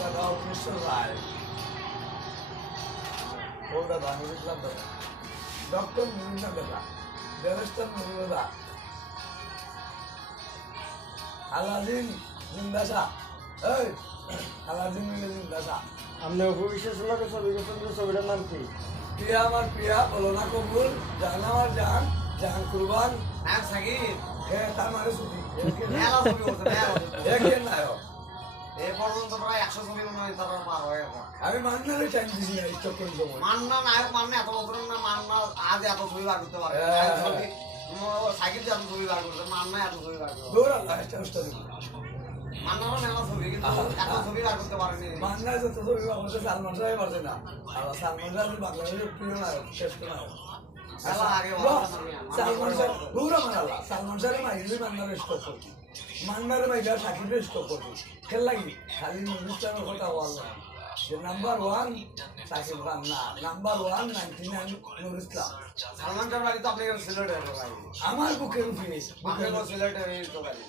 দাদা অফিসের ভাই ও দাদা নুরুল ইসলাম দাদা ডক্টর নুরুল ইসলাম দাদা ব্যারিস্টার নুরুল দাদা আলাদিন জিন্দাসা এই আলাদিন জিন্দাসা আপনি অভিবিশ্বাস লোকে ছবি করছেন যে ছবিটার নাম কি? প্রিয়া আমার প্রিয়া বলো না কবুল জান আমার জান জাহান কুরবান এক সাকিব হ্যাঁ তার মানে ছবি মেলা ছবি করছে মেলা দেখেন নায়ক এই পর্যন্ত প্রায় 100 ছবি মনে হয় তারা পার হয়ে গেছে আমি মান্নারে টাইম দিছি না স্টক করে দেবো মান্না নায়ক মান্না এত বছর না মান্না আজ এত ছবি বার করতে পারে হ্যাঁ। সাকিব যে এত ছবি বার করতে মান্না এত ছবি বার করতে দৌড় আল্লাহ চেষ্টা দিব মান্নারও মেলা ছবি কিন্তু এত ছবি বার করতে পারেনি মান্না যত ছবি আমাদের সালমান সাহেব পারছে না আর সালমান সাহেব বাংলাদেশের প্রিয় নায়ক শ্রেষ্ঠ নায়ক মেলা আগে সালমান সাহেব দৌড় আমার আল্লাহ সালমান সাহেব মাইলি মান্নার স্টক করছি মান্নার মাইলা সাকিবের স্টক করছি খেল লাগি খালি নুরুস্তানের কথা বল না যে নাম্বার 1 সাকিব খান না নাম্বার 1 99 নুরুল ইসলাম সালমান খান বাড়ি তো আপনাকে সিলেটে ভাই আমার বুকের উপরে আপনাকে সিলেটে এই তো বাড়ি